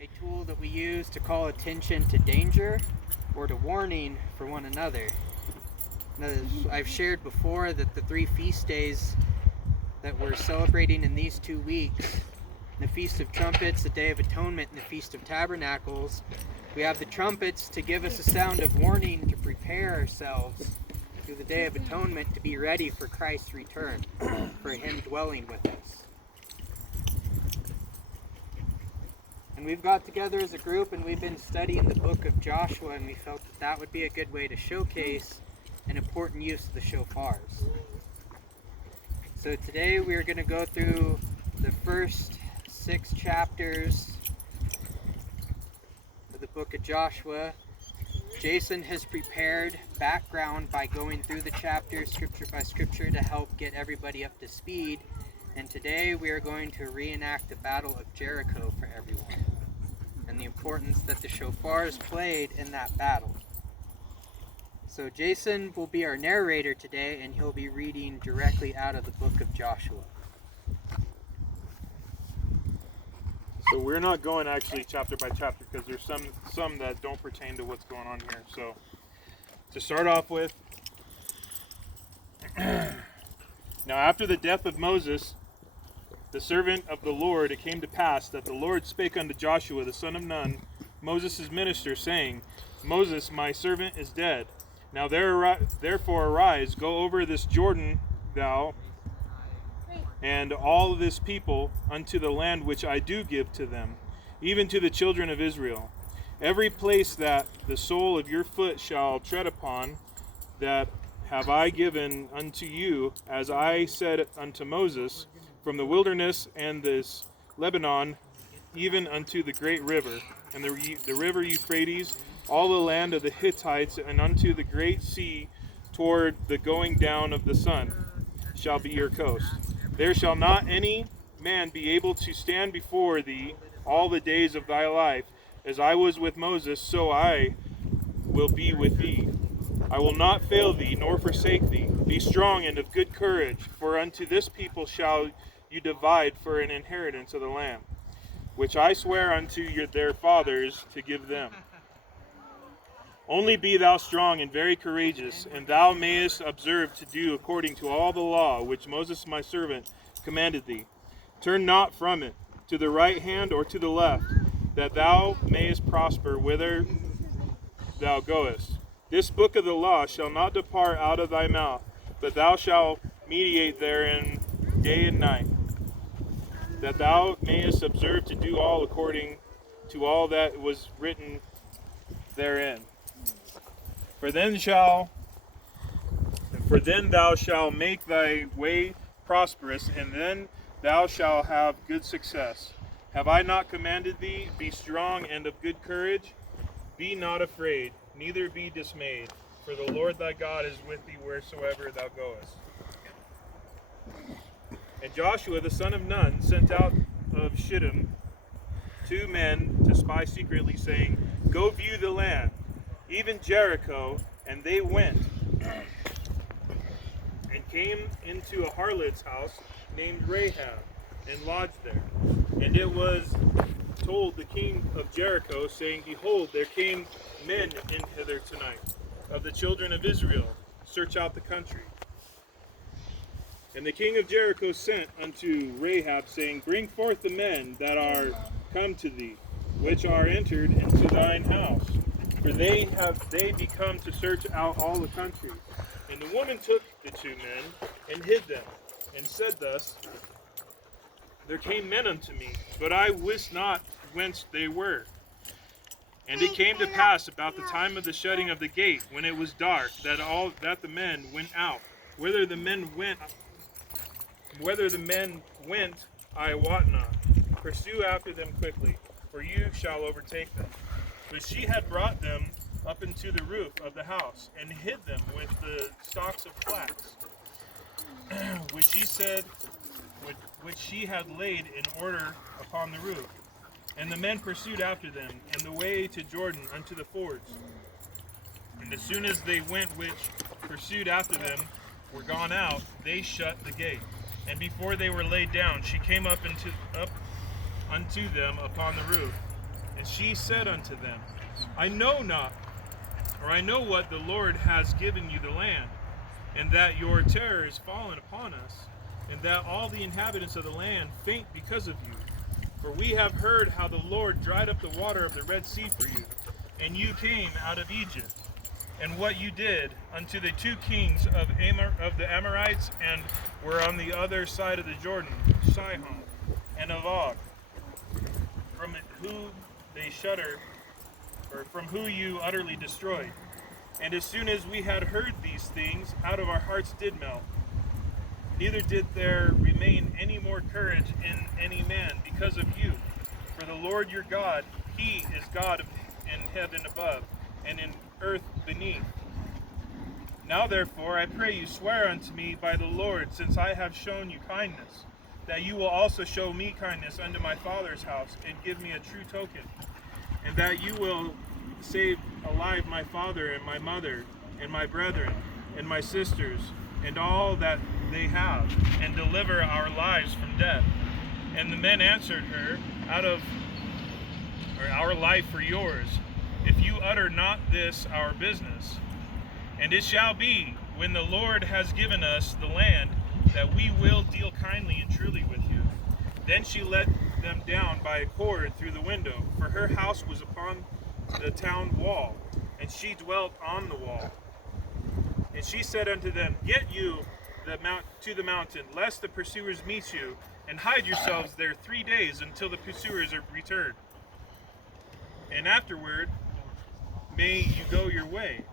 a tool that we use to call attention to danger or to warning for one another. Now, I've shared before that the 3 feast days that we're celebrating in these 2 weeks, the Feast of Trumpets, the Day of Atonement, and the Feast of Tabernacles, we have the trumpets to give us a sound of warning to prepare ourselves through the Day of Atonement to be ready for Christ's return, for Him dwelling with us. And we've got together as a group and we've been studying the book of Joshua, and we felt that that would be a good way to showcase an important use of the shofars. So today we are going to go through the first 6 chapters of the book of Joshua. Jason has prepared background by going through the chapters scripture by scripture to help get everybody up to speed. And today we are going to reenact the Battle of Jericho for everyone and the importance that the shofars played in that battle. So Jason will be our narrator today, and he'll be reading directly out of the book of Joshua. So we're not going actually chapter by chapter because there's some that don't pertain to what's going on here. So to start off with, now after the death of Moses, the servant of the Lord, it came to pass that the Lord spake unto Joshua the son of Nun, Moses' minister, saying, Moses, my servant, is dead. Now therefore arise, go over this Jordan, thou and all this people, unto the land which I do give to them, even to the children of Israel. Every place that the sole of your foot shall tread upon, that have I given unto you, as I said unto Moses, from the wilderness and this Lebanon, even unto the great river, and the river Euphrates, all the land of the Hittites, and unto the great sea, toward the going down of the sun, shall be your coast. There shall not any man be able to stand before thee all the days of thy life. As I was with Moses, so I will be with thee. I will not fail thee, nor forsake thee. Be strong and of good courage, for unto this people shall you divide for an inheritance of the land, which I swear unto their fathers to give them. Only be thou strong and very courageous, and thou mayest observe to do according to all the law which Moses my servant commanded thee. Turn not from it, to the right hand or to the left, that thou mayest prosper whither thou goest. This book of the law shall not depart out of thy mouth, but thou shalt meditate therein day and night, that thou mayest observe to do all according to all that was written therein. For then thou shalt make thy way prosperous, and then thou shalt have good success. Have I not commanded thee? Be strong and of good courage. Be not afraid, neither be dismayed, for the Lord thy God is with thee wheresoever thou goest. And Joshua the son of Nun sent out of Shittim 2 men to spy secretly, saying, Go view the land, even Jericho. And they went and came into a harlot's house named Rahab, and lodged there. And it was told the king of Jericho, saying, Behold, there came men in hither tonight of the children of Israel. Search out the country. And the king of Jericho sent unto Rahab, saying, Bring forth the men that are come to thee, which are entered into thine house. For they be come to search out all the country. And the woman took the 2 men, and hid them, and said thus, There came men unto me, but I wist not whence they were. And it came to pass about the time of the shutting of the gate, when it was dark, that the men went out. Whether the men went, I wot not. Pursue after them quickly, for you shall overtake them. But she had brought them up into the roof of the house, and hid them with the stalks of flax, which she had laid in order upon the roof. And the men pursued after them in the way to Jordan unto the fords. And as soon as they went which pursued after them were gone out, they shut the gate. And before they were laid down, she came up unto them upon the roof, And she said unto them, I know not, or I know what the Lord has given you the land, and that your terror is fallen upon us, and that all the inhabitants of the land faint because of you. For we have heard how the Lord dried up the water of the Red Sea for you, and you came out of Egypt, and what you did unto the two kings of the Amorites, and were on the other side of the Jordan, Sihon and Og, from who they shudder, or from who you utterly destroyed. And as soon as we had heard these things, out of our hearts did melt. Neither did there remain any more courage in any man because of you. For the Lord your God, he is God in heaven above, and in earth beneath. Now therefore, I pray you, swear unto me by the Lord, since I have shown you kindness, that you will also show me kindness unto my father's house, and give me a true token, and that you will save alive my father and my mother, and my brethren, and my sisters, and all that they have, and deliver our lives from death. And the men answered her, our life for yours, if you utter not this our business. And it shall be, when the Lord has given us the land, that we will deal kindly and truly with you. Then she let them down by a cord through the window, for her house was upon the town wall, and she dwelt on the wall. And she said unto them, Get you to the mountain, lest the pursuers meet you, and hide yourselves there 3 days until the pursuers are returned. And afterward may you go your way.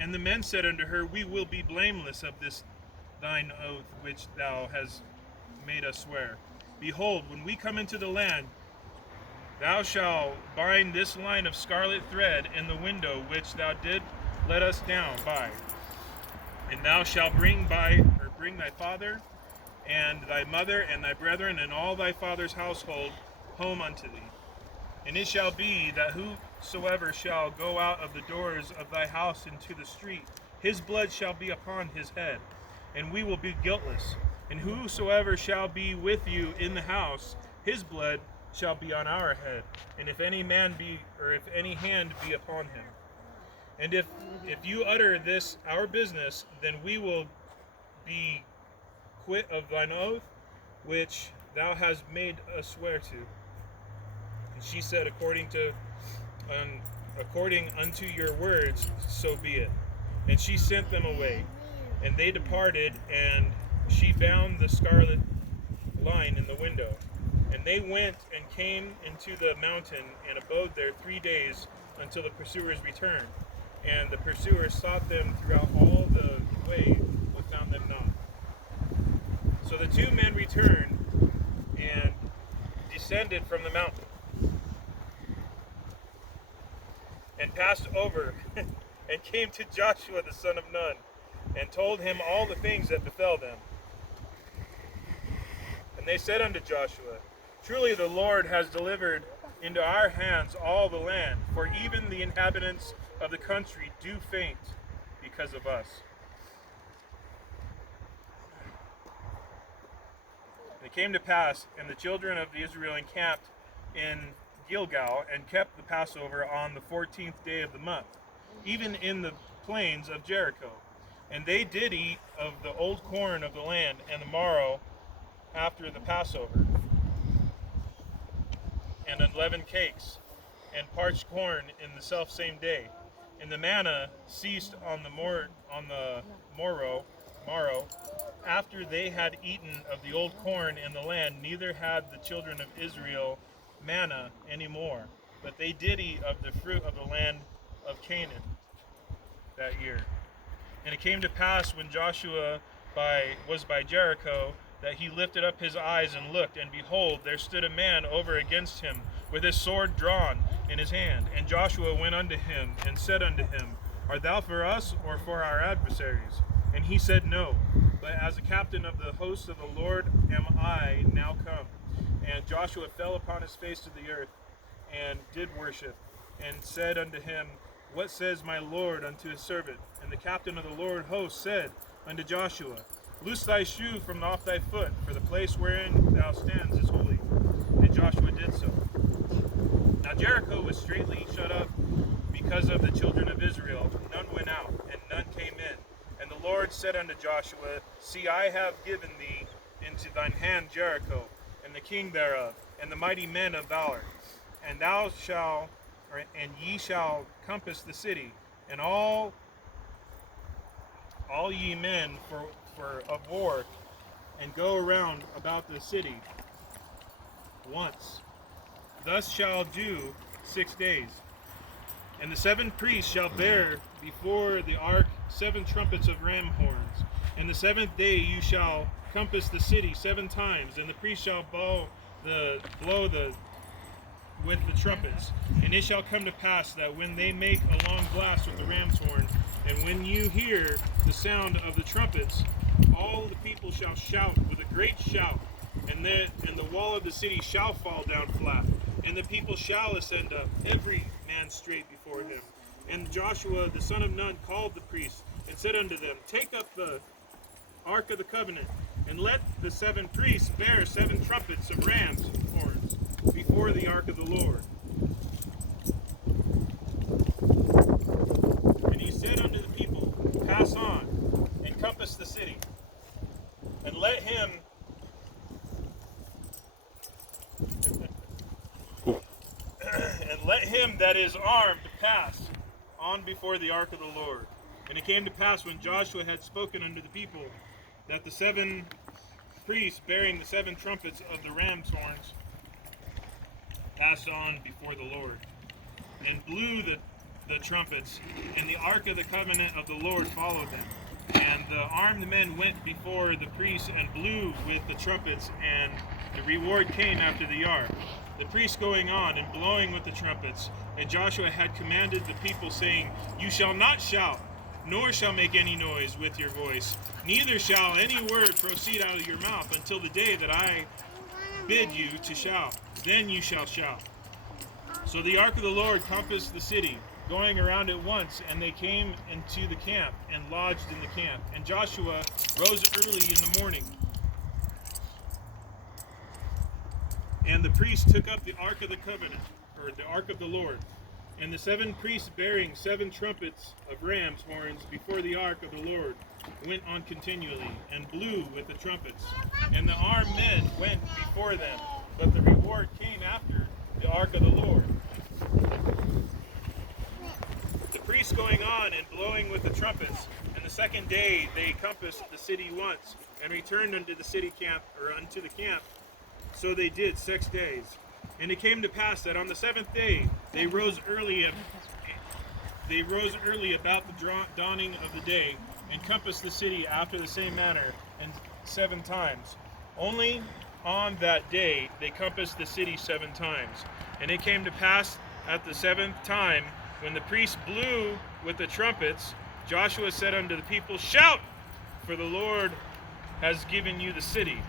And the men said unto her, We will be blameless of this thine oath which thou hast made us swear. Behold, when we come into the land, thou shalt bind this line of scarlet thread in the window which thou did let us down by. And thou shalt bring thy father and thy mother and thy brethren and all thy father's household home unto thee. And it shall be that whosoever shall go out of the doors of thy house into the street, his blood shall be upon his head, and we will be guiltless. And whosoever shall be with you in the house, his blood shall be on our head, and if any man be, or if any hand be upon him. And if you utter this our business, then we will be quit of thine oath, which thou hast made us swear to. And she said, according unto your words, so be it. And she sent them away, and they departed, and she bound the scarlet line in the window. And they went and came into the mountain, and abode there 3 days, until the pursuers returned. And the pursuers sought them throughout all the way, but found them not. So the two men returned, and descended from the mountain, and passed over, and came to Joshua the son of Nun, and told him all the things that befell them. And they said unto Joshua, Truly the Lord has delivered into our hands all the land, for even the inhabitants of the country do faint because of us. And it came to pass, and the children of Israel encamped in Gilgal, and kept the Passover on the 14th day of the month, even in the plains of Jericho. And they did eat of the old corn of the land, and the morrow after the Passover, and unleavened cakes, and parched corn in the selfsame day. And the manna ceased on the morrow, after they had eaten of the old corn in the land, neither had the children of Israel manna any more, but they did eat of the fruit of the land of Canaan that year. And it came to pass, when Joshua was by Jericho, that he lifted up his eyes and looked, and behold, there stood a man over against him, with his sword drawn in his hand. And Joshua went unto him, and said unto him, Art thou for us, or for our adversaries? And he said, No, but as a captain of the hosts of the Lord am I now come. And Joshua fell upon his face to the earth, and did worship, and said unto him, What says my Lord unto his servant? And the captain of the Lord host said unto Joshua, Loose thy shoe from off thy foot, for the place wherein thou stands is holy. And Joshua did so. Now Jericho was straitly shut up because of the children of Israel. None went out, and none came in. And the Lord said unto Joshua, See, I have given thee into thine hand Jericho, and the king thereof, and the mighty men of valor. And ye shall compass the city, and all ye men of war, and go around about the city once. Thus shall do 6 days. And the 7 priests shall bear before the ark 7 trumpets of ram horns. And the 7th day you shall compass the city 7 times, and the priests shall blow with the trumpets. And it shall come to pass that when they make a long blast with the ram's horn, and when you hear the sound of the trumpets, all the people shall shout with a great shout, and the wall of the city shall fall down flat, and the people shall ascend up, every man straight before him. And Joshua the son of Nun called the priests, and said unto them, Take up the ark of the covenant, and let the 7 priests bear 7 trumpets of rams' horns before the ark of the Lord. And he said unto the people, Pass on, and compass the city, and let him that is armed pass on before the ark of the Lord. And it came to pass, when Joshua had spoken unto the people, that the 7 priests bearing the 7 trumpets of the ram's horns passed on before the Lord, and blew the trumpets, and the ark of the covenant of the Lord followed them. And the armed men went before the priests and blew with the trumpets, and the reward came after the ark, the priests going on and blowing with the trumpets. And Joshua had commanded the people, saying, You shall not shout, nor shall make any noise with your voice, neither shall any word proceed out of your mouth until the day that I bid you to shout. Then you shall shout. So the ark of the Lord compassed the city, going around it once, and they came into the camp and lodged in the camp. And Joshua rose early in the morning, and the priests took up the ark of the covenant, or the ark of the Lord, and the 7 priests bearing 7 trumpets of rams' horns before the ark of the Lord went on continually, and blew with the trumpets. And the armed men went before them, but the reward came after the ark of the Lord. The priests going on and blowing with the trumpets, and the 2nd day they compassed the city once, and returned unto the city camp, or unto the camp. So they did 6 days. And it came to pass that on the 7th day they rose early about the dawning of the day, and compassed the city after the same manner, and 7 times. Only on that day they compassed the city 7 times. And it came to pass at the 7th time, when the priests blew with the trumpets, Joshua said unto the people, Shout, for the Lord has given you the city.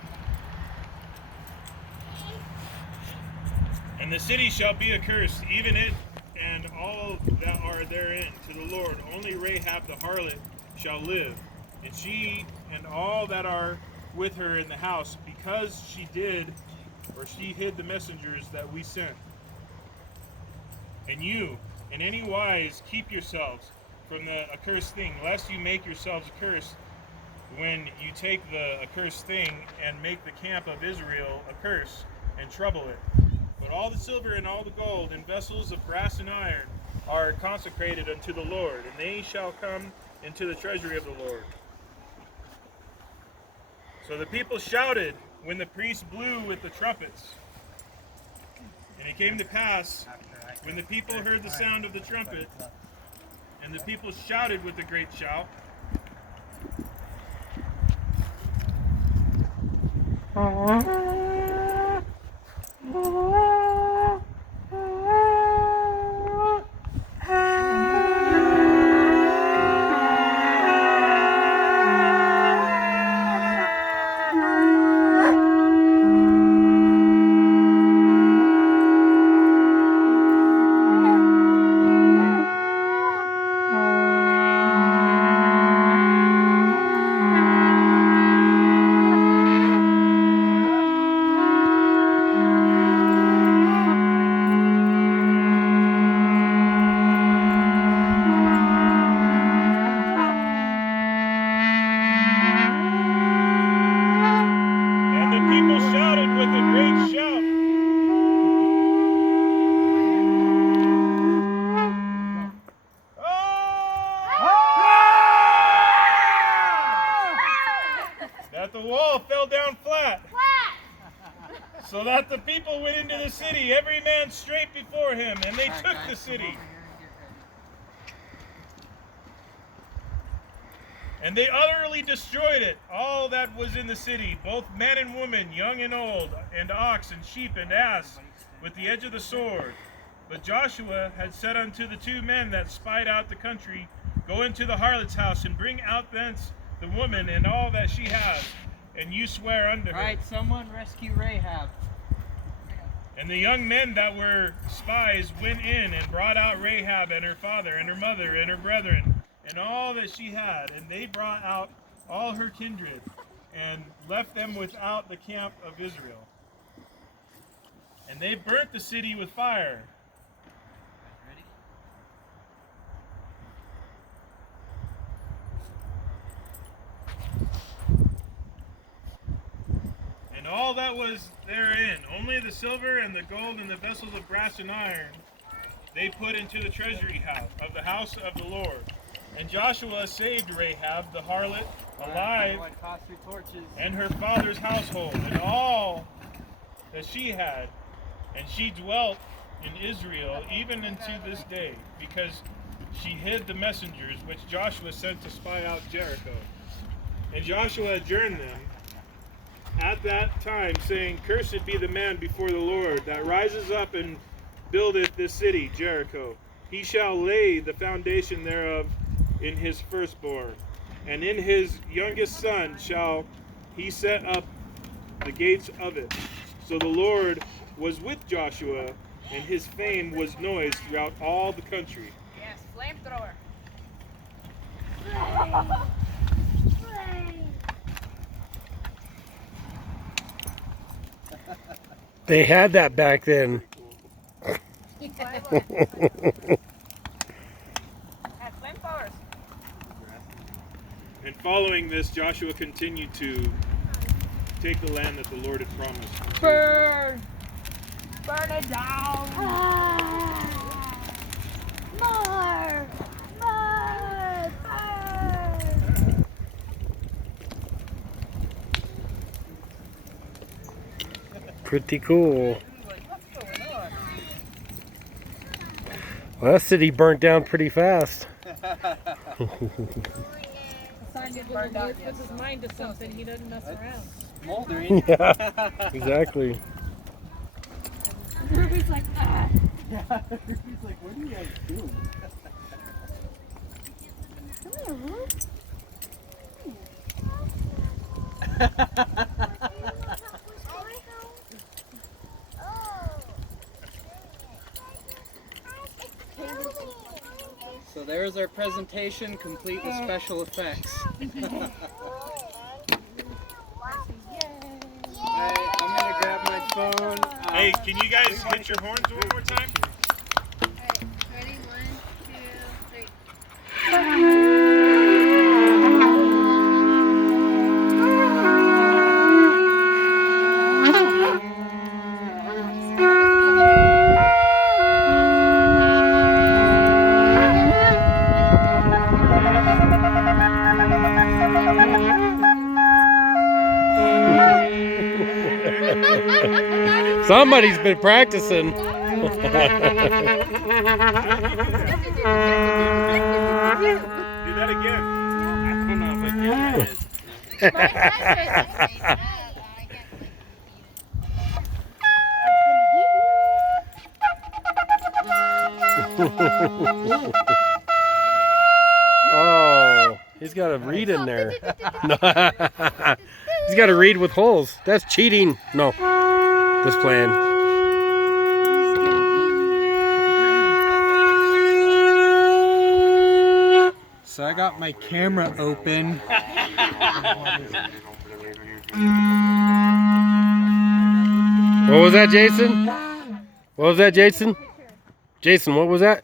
And the city shall be accursed, even it and all that are therein, to the Lord. Only Rahab the harlot shall live, and she and all that are with her in the house, because she hid the messengers that we sent. And you, in any wise, keep yourselves from the accursed thing, lest you make yourselves accursed when you take the accursed thing and make the camp of Israel a curse and trouble it. But all the silver and all the gold and vessels of brass and iron are consecrated unto the Lord, and they shall come into the treasury of the Lord. So the people shouted when the priests blew with the trumpets. And it came to pass, when the people heard the sound of the trumpet, and the people shouted with a great shout, So that the people went into the city, every man straight before him, and they took the city. And they utterly destroyed it, all that was in the city, both men and women, young and old, and ox and sheep and ass, with the edge of the sword. But Joshua had said unto the two men that spied out the country, Go into the harlot's house, and bring out thence the woman and all that she has, and you swear unto her. Right, someone rescue Rahab. And the young men that were spies went in and brought out Rahab and her father and her mother and her brethren and all that she had. And they brought out all her kindred and left them without the camp of Israel. And they burnt the city with fire. Ready? And all that was therein, only the silver and the gold and the vessels of brass and iron, they put into the treasury house of the house of the Lord. And Joshua saved Rahab the harlot alive, and her father's household, and all that she had. And she dwelt in Israel even unto this day, because she hid the messengers which Joshua sent to spy out Jericho. And Joshua adjourned them at that time, saying, Cursed be the man before the Lord that rises up and buildeth this city, Jericho. He shall lay the foundation thereof in his firstborn, and in his youngest son shall he set up the gates of it. So the Lord was with Joshua, and his fame was noised throughout all the country. Yes, flamethrower. They had that back then. Had flamethrowers. And following this, Joshua continued to take the land that the Lord had promised. Burn! Burn it down! More! More! Burn! Pretty cool. What's going on? Well, that city burnt down pretty fast. Burned out, yes. Puts his mind to something, he doesn't mess around. Smoldering. Yeah, exactly. Ruby's like, ah. Yeah, he's like, what are you guys doing? So there's our presentation, complete with special effects. Alright, I'm gonna grab my phone. Hey, can you guys hit your horns one more time? Alright, ready? 1, 2, 3. Somebody's been practicing. Do that again. I don't know what camera it is. Oh, he's got a reed in there. He's got a reed with holes. That's cheating. No, just playing. So I got my camera open. What was that, Jason? What was that, Jason? Jason, what was that?